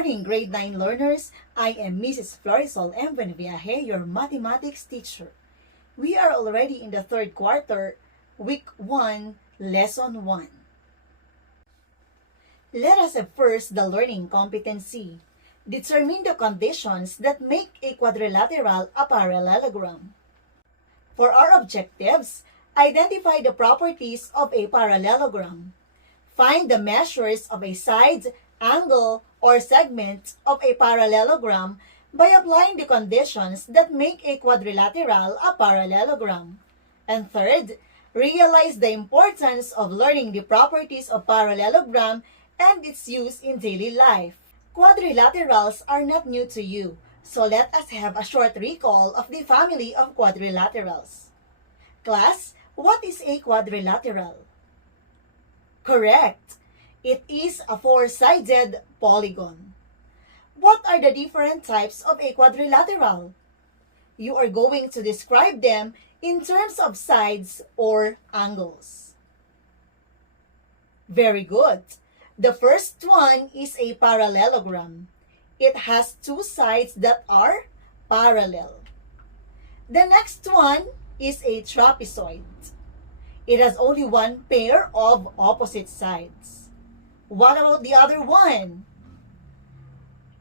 morning, grade 9 learners. I am Mrs. Florisol M. Buenviaje, your mathematics teacher. We are already in the third quarter, week 1, lesson 1. Let us have first the learning competency. Determine the conditions that make a quadrilateral a parallelogram. For our objectives, identify the properties of a parallelogram. Find the measures of a side, angle, or segment of a parallelogram by applying the conditions that make a quadrilateral a parallelogram. And third, realize the importance of learning the properties of parallelogram and its use in daily life. Quadrilaterals are not new to you, so let us have a short recall of the family of quadrilaterals. Class, what is a quadrilateral? Correct. It is a four-sided polygon. What are the different types of a quadrilateral? You are going to describe them in terms of sides or angles. Very good. The first one is a parallelogram. It has two sides that are parallel. The next one is a trapezoid. It has only one pair of opposite sides. What about the other one?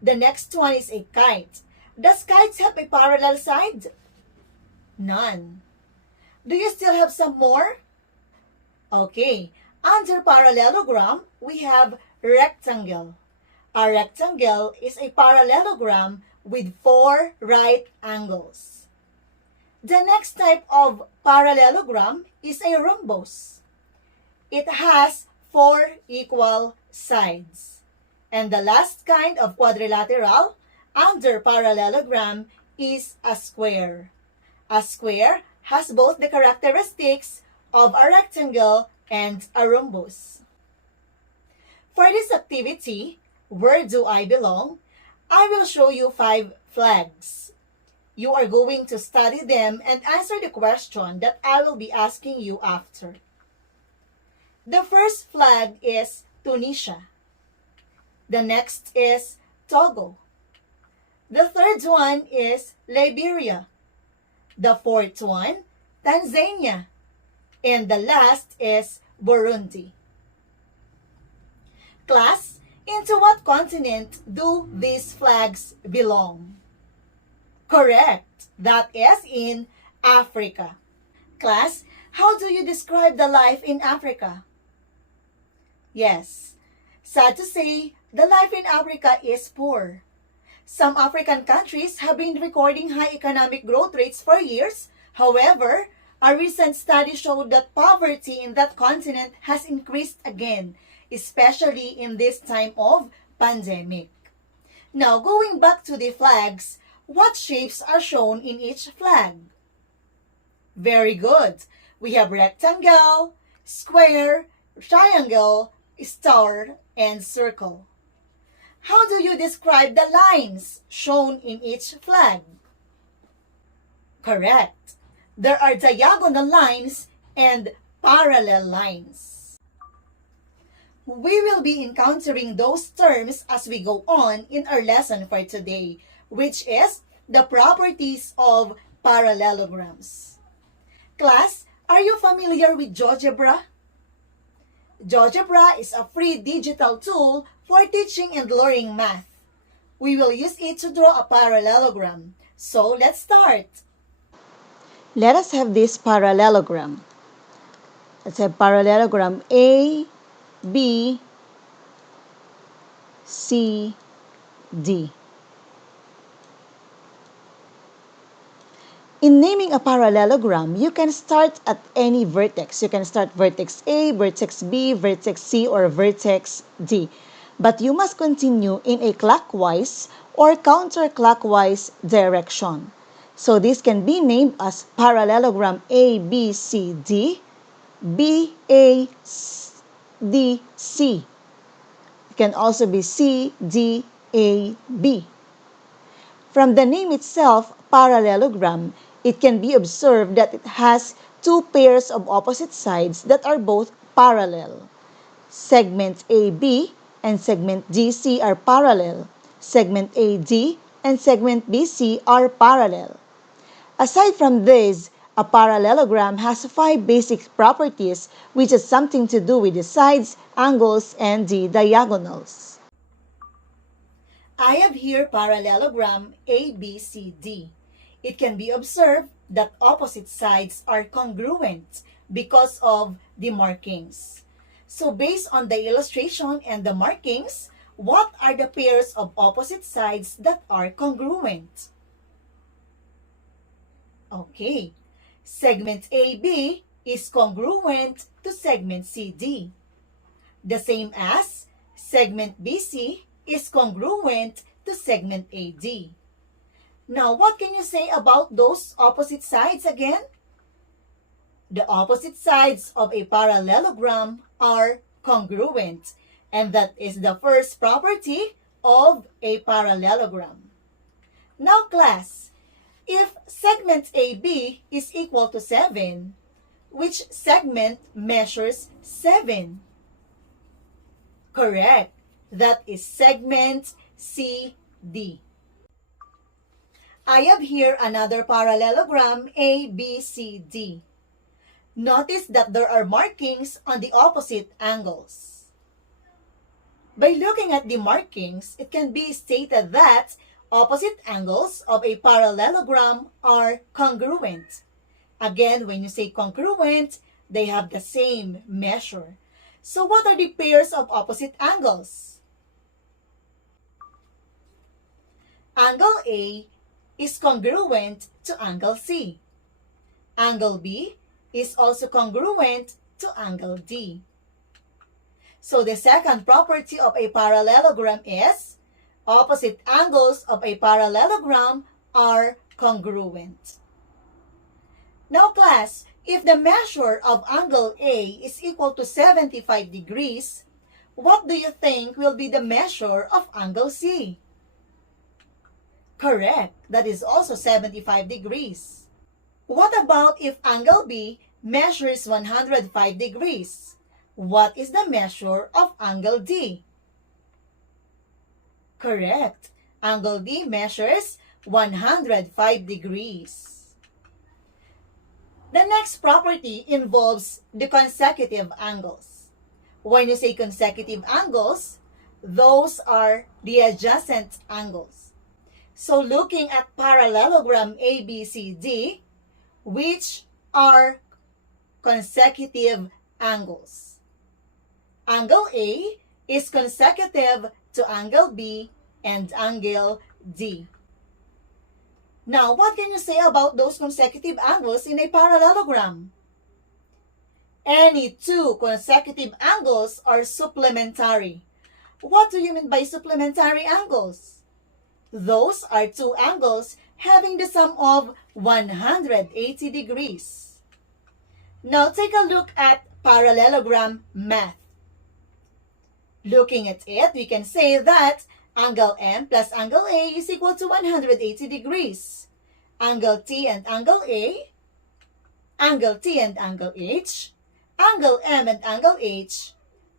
The next one is a kite. Does kites have a parallel side? None. Do you still have some more? Okay. Under parallelogram, we have rectangle. A rectangle is a parallelogram with four right angles. The next type of parallelogram is a rhombus. It has four equal sides. And the last kind of quadrilateral under parallelogram is a square. A square has both the characteristics of a rectangle and a rhombus. For this activity, Where Do I Belong? I will show you 5 flags. You are going to study them and answer the question that I will be asking you after. The first flag is Tunisia. The next is Togo. The third one is Liberia. The fourth one, Tanzania. And the last is Burundi. Class, into what continent do these flags belong? Correct. That is in Africa. Class, how do you describe the life in Africa? Yes. Sad to say, the life in Africa is poor. Some African countries have been recording high economic growth rates for years. However, a recent study showed that poverty in that continent has increased again, especially in this time of pandemic. Now, going back to the flags, what shapes are shown in each flag? Very good. We have rectangle, square, triangle, star, and circle. How do you describe the lines shown in each flag? Correct. There are diagonal lines and parallel lines. We will be encountering those terms as we go on in our lesson for today, which is the properties of parallelograms. Class, are you familiar with GeoGebra? GeoGebra is a free digital tool for teaching and learning math. We will use it to draw a parallelogram. So let's start. Let us have this parallelogram. Let's have parallelogram A, B, C, D. In naming a parallelogram, you can start at any vertex. You can start vertex A, vertex B, vertex C, or vertex D. But you must continue in a clockwise or counterclockwise direction. So this can be named as parallelogram A, B, C, D, B, A, D, C. It can also be C, D, A, B. From the name itself, parallelogram, it can be observed that it has two pairs of opposite sides that are both parallel. Segment AB and segment DC are parallel, segment AD, and segment BC are parallel. Aside from this, a parallelogram has five basic properties which has something to do with the sides, angles, and the diagonals. I have here parallelogram ABCD. It can be observed that opposite sides are congruent because of the markings. So based on the illustration and the markings, what are the pairs of opposite sides that are congruent? Okay, segment AB is congruent to segment CD. The same as segment BC is congruent to segment AD. Now, what can you say about those opposite sides again? The opposite sides of a parallelogram are congruent, and that is the first property of a parallelogram. Now, class, if segment AB is equal to 7, which segment measures 7? Correct. That is segment CD. I have here another parallelogram ABCD. Notice that there are markings on the opposite angles. By looking at the markings, it can be stated that opposite angles of a parallelogram are congruent. Again, when you say congruent, they have the same measure. So what are the pairs of opposite angles? Angle A is congruent to angle C. Angle B is also congruent to angle D. So the second property of a parallelogram is opposite angles of a parallelogram are congruent. Now class, if the measure of angle A is equal to 75 degrees, what do you think will be the measure of angle C? Correct, that is also 75 degrees. What about if angle B measures 105 degrees? What is the measure of angle D? Correct, angle D measures 105 degrees. The next property involves the consecutive angles. When you say consecutive angles, those are the adjacent angles. So looking at parallelogram ABCD, which are consecutive angles? Angle A is consecutive to angle B and angle D. Now, what can you say about those consecutive angles in a parallelogram? Any two consecutive angles are supplementary. What do you mean by supplementary angles? Those are two angles having the sum of 180 degrees. Now take a look at parallelogram math. Looking at it, we can say that angle M plus angle A is equal to 180 degrees. Angle T and angle A, angle T and angle H, angle M and angle H,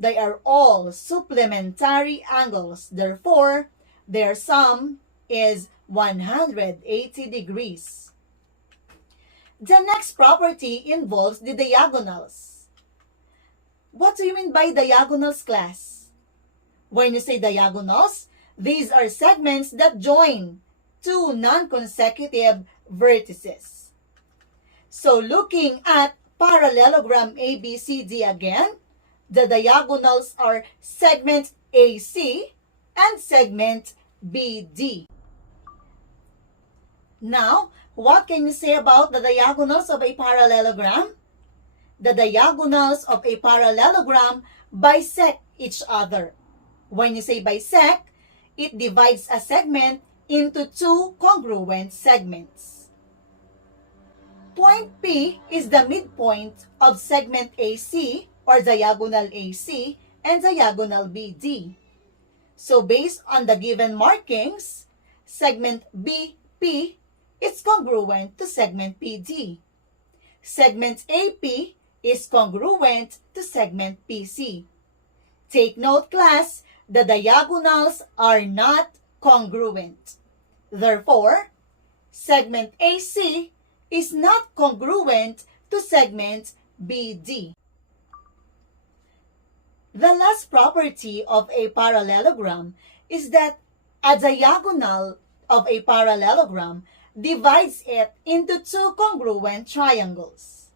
they are all supplementary angles. Therefore, their sum is 180 degrees. The next property involves the diagonals. What do you mean by diagonals, class? When you say diagonals, these are segments that join two non-consecutive vertices. So looking at parallelogram ABCD again, the diagonals are segment AC and segment BD. Now, what can you say about the diagonals of a parallelogram? The diagonals of a parallelogram bisect each other. When you say bisect, it divides a segment into two congruent segments. Point P is the midpoint of segment AC or diagonal AC and diagonal BD. So based on the given markings, segment BP is congruent to segment PD. Segment AP is congruent to segment PC. Take note, class, the diagonals are not congruent. Therefore, segment AC is not congruent to segment BD. The last property of a parallelogram is that a diagonal of a parallelogram divides it into two congruent triangles.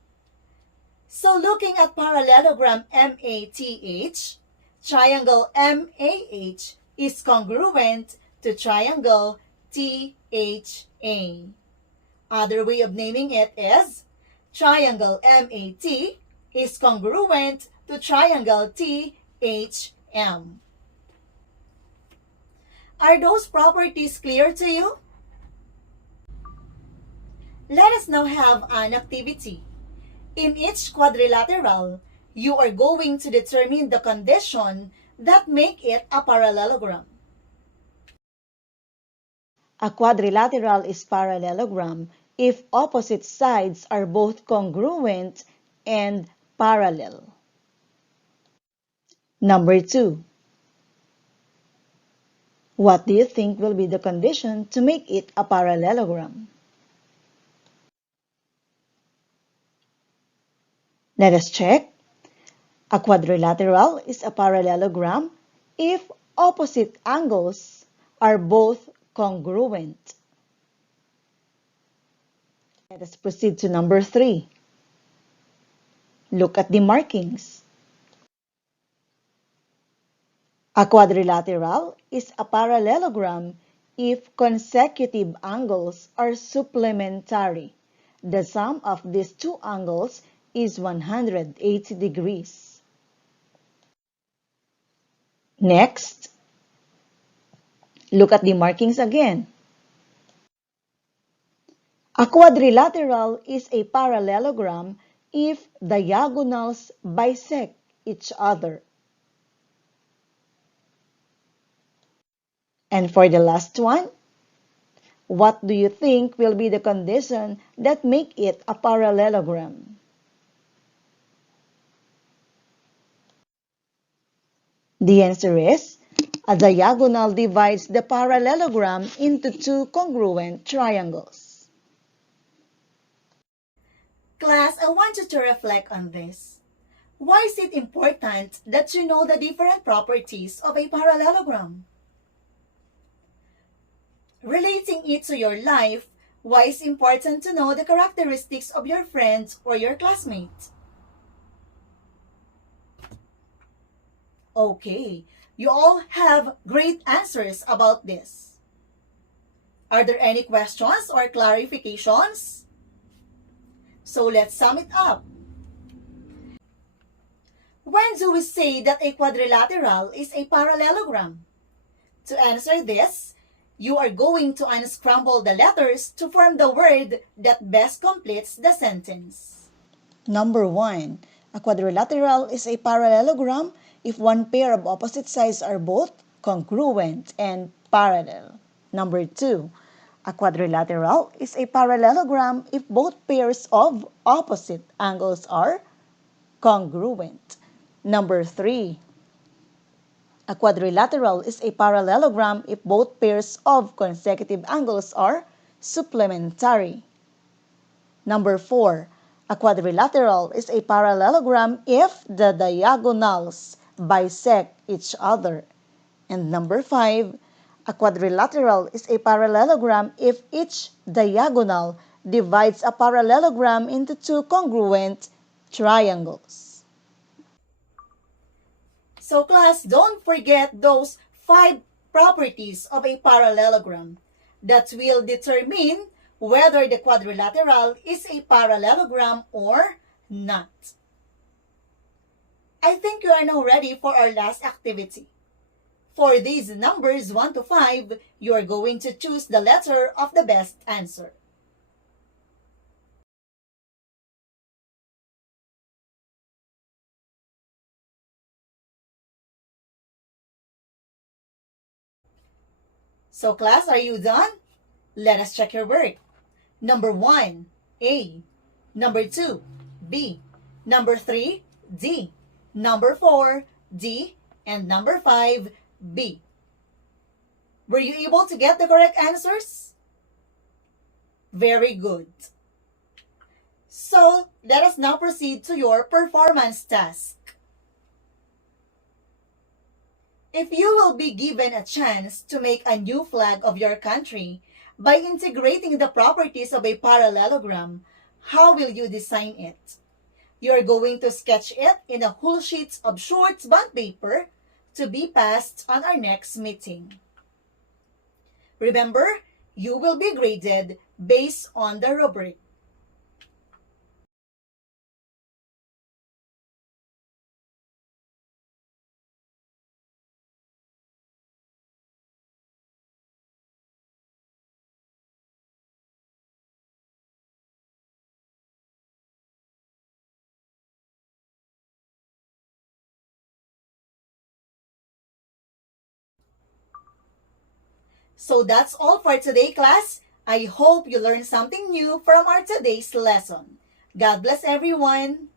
So looking at parallelogram MATH, triangle MAH is congruent to triangle THA. Other way of naming it is triangle MAT is congruent to triangle THM. Are those properties clear to you? Let us now have an activity. In each quadrilateral, you are going to determine the condition that make it a parallelogram. A quadrilateral is parallelogram if opposite sides are both congruent and parallel. Number 2. What do you think will be the condition to make it a parallelogram? Let us check. A quadrilateral is a parallelogram if opposite angles are both congruent. Let us proceed to number 3. Look at the markings. A quadrilateral is a parallelogram if consecutive angles are supplementary. The sum of these two angles is 180 degrees. Next, look at the markings again. A quadrilateral is a parallelogram if diagonals bisect each other. And for the last one, what do you think will be the condition that make it a parallelogram? The answer is, a diagonal divides the parallelogram into two congruent triangles. Class, I want you to reflect on this. Why is it important that you know the different properties of a parallelogram? Relating it to your life, why is it important to know the characteristics of your friends or your classmates? Okay, you all have great answers about this. Are there any questions or clarifications? So let's sum it up. When do we say that a quadrilateral is a parallelogram? To answer this, you are going to unscramble the letters to form the word that best completes the sentence. Number 1. A quadrilateral is a parallelogram if one pair of opposite sides are both congruent and parallel. Number 2. A quadrilateral is a parallelogram if both pairs of opposite angles are congruent. Number 3. A quadrilateral is a parallelogram if both pairs of consecutive angles are supplementary. Number 4. A quadrilateral is a parallelogram if the diagonals bisect each other. And number 5. A quadrilateral is a parallelogram if each diagonal divides a parallelogram into two congruent triangles. So class, don't forget those 5 properties of a parallelogram that will determine whether the quadrilateral is a parallelogram or not. I think you are now ready for our last activity. For these numbers 1 to 5, you are going to choose the letter of the best answer. So class, are you done? Let us check your work. Number 1, A. Number 2, B. Number 3, D. Number 4, D. And number 5, B. Were you able to get the correct answers? Very good. So, let us now proceed to your performance task. If you will be given a chance to make a new flag of your country by integrating the properties of a parallelogram, how will you design it? You're going to sketch it in a whole sheet of short bond paper to be passed on our next meeting. Remember, you will be graded based on the rubric. So that's all for today, class. I hope you learned something new from our today's lesson. God bless everyone.